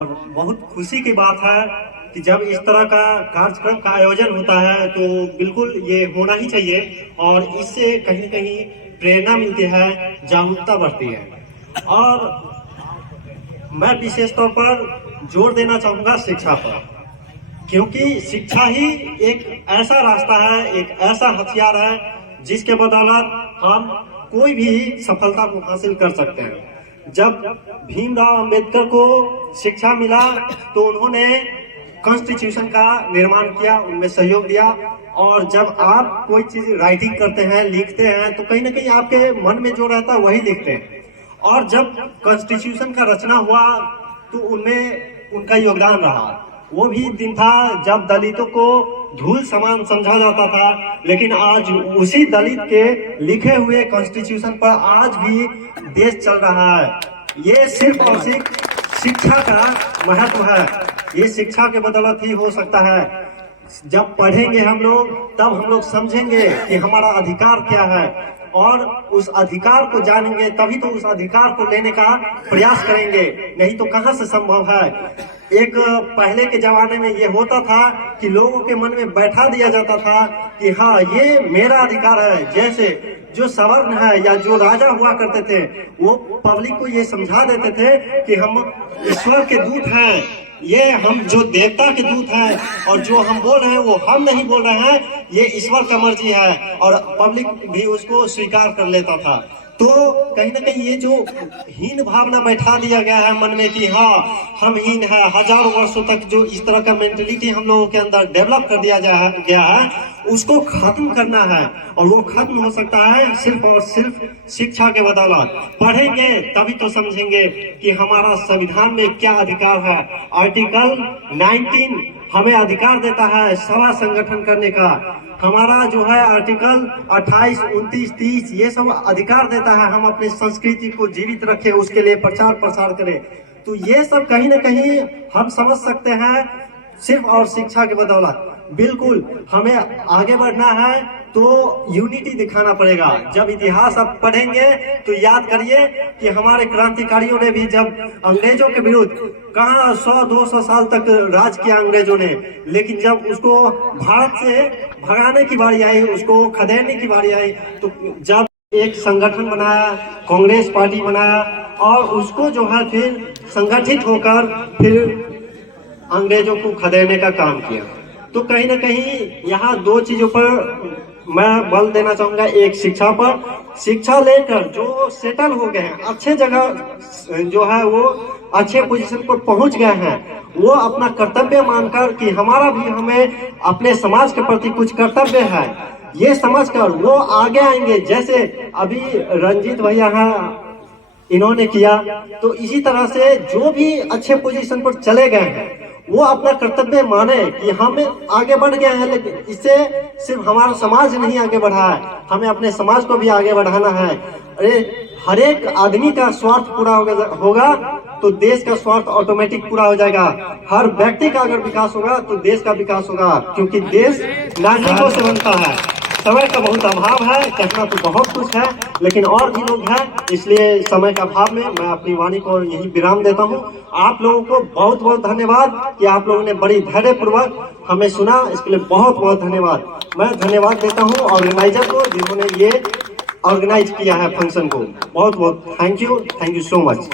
बहुत खुशी की बात है कि जब इस तरह का कार्यक्रम का आयोजन होता है तो बिल्कुल ये होना ही चाहिए और इससे कहीं न कहीं प्रेरणा मिलती है, जागरूकता बढ़ती है। और मैं विशेष तौर पर जोर देना चाहूँगा शिक्षा पर, क्योंकि शिक्षा ही एक ऐसा रास्ता है, एक ऐसा हथियार है जिसके बदौलत हम कोई भी सफलता को हासिल कर सकते हैं। जब भीमराव अंबेडकर को शिक्षा मिला तो उन्होंने कॉन्स्टिट्यूशन का निर्माण किया, उनमें सहयोग दिया। और जब आप कोई चीज राइटिंग करते हैं, लिखते हैं, तो कहीं ना कहीं आपके मन में जो रहता है वही लिखते हैं। और जब कॉन्स्टिट्यूशन का रचना हुआ तो उनमें उनका योगदान रहा। वो भी दिन था जब दलितों को धूल समान समझा जाता था, लेकिन आज उसी दलित के लिखे हुए कॉन्स्टिट्यूशन पर आज भी देश चल रहा है। ये सिर्फ और सिर्फ शिक्षा का महत्व है। ये शिक्षा के बदौलत ही हो सकता है। जब पढ़ेंगे हम लोग तब हम लोग समझेंगे कि हमारा अधिकार क्या है, और उस अधिकार को जानेंगे तभी तो उस अधिकार को लेने का प्रयास करेंगे, नहीं तो कहां से संभव है। एक पहले के जमाने में ये होता था कि लोगों के मन में बैठा दिया जाता था कि हाँ ये मेरा अधिकार है। जैसे जो सवर्ण है या जो राजा हुआ करते थे वो पब्लिक को ये समझा देते थे कि हम ईश्वर के दूत हैं, ये हम जो देवता के दूत हैं, और जो हम बोल रहे हैं वो हम नहीं बोल रहे हैं, ये ईश्वर का मर्जी है। और पब्लिक भी उसको स्वीकार कर लेता था। तो कहीं ना कहीं ये जो हीन भावना बैठा दिया गया है मन में कि हाँ हम हीन है, हजारों वर्षों तक जो इस तरह का मेंटेलिटी हम लोगों के अंदर डेवलप कर दिया गया है, उसको खत्म करना है। और वो खत्म हो सकता है सिर्फ और सिर्फ शिक्षा के बदौलत। पढ़ेंगे तभी तो समझेंगे कि हमारा संविधान में क्या अधिकार है। आर्टिकल 19 हमें अधिकार देता है सभा संगठन करने का। हमारा जो है आर्टिकल 28, 29, 30 ये सब अधिकार देता है हम अपनी संस्कृति को जीवित रखें, उसके लिए प्रचार प्रसार करें। तो ये सब कहीं ना कहीं हम समझ सकते हैं सिर्फ और शिक्षा के बदौलत। बिल्कुल हमें आगे बढ़ना है तो यूनिटी दिखाना पड़ेगा। जब इतिहास आप पढ़ेंगे तो याद करिए कि हमारे क्रांतिकारियों ने भी जब अंग्रेजों के विरुद्ध कहाँ 100-200 साल तक राज किया अंग्रेजों ने, लेकिन जब उसको भारत से भगाने की बारी आई, उसको खदेड़ने की बारी आई, तो जब एक संगठन बनाया, कांग्रेस पार्टी बनाया, और उसको जो है फिर संगठित होकर फिर अंग्रेजों को खदेड़ने का काम किया। तो कहीं ना कहीं यहाँ दो चीजों पर मैं बल देना चाहूंगा। एक शिक्षा पर, शिक्षा लेकर जो सेटल हो गए हैं, अच्छे जगह जो है वो अच्छे पोजीशन पर पहुंच गए हैं, वो अपना कर्तव्य मानकर कि हमारा भी हमें अपने समाज के प्रति कुछ कर्तव्य है, ये समझकर वो आगे आएंगे। जैसे अभी रंजीत भैया हैं, इन्होंने किया, तो इसी तरह से जो भी अच्छे पोजीशन पर चले गए हैं वो अपना कर्तव्य माने कि हम आगे बढ़ गए हैं। लेकिन इससे सिर्फ हमारा समाज नहीं आगे बढ़ा है, हमें अपने समाज को भी आगे बढ़ाना है। अरे हर एक आदमी का स्वार्थ पूरा होगा तो देश का स्वार्थ ऑटोमेटिक पूरा हो जाएगा। हर व्यक्ति का अगर विकास होगा तो देश का विकास होगा, क्योंकि देश नागरिकों से बनता है। समय का बहुत अभाव है, कहना तो बहुत कुछ है, लेकिन और भी लोग हैं, इसलिए समय के अभाव में मैं अपनी वाणी को यही विराम देता हूं। आप लोगों को बहुत बहुत धन्यवाद कि आप लोगों ने बड़ी धैर्यपूर्वक हमें सुना, इसके लिए बहुत बहुत धन्यवाद। मैं धन्यवाद देता हूं ऑर्गेनाइजर को जिन्होंने ये ऑर्गेनाइज किया है फंक्शन को। बहुत बहुत थैंक यू सो मच।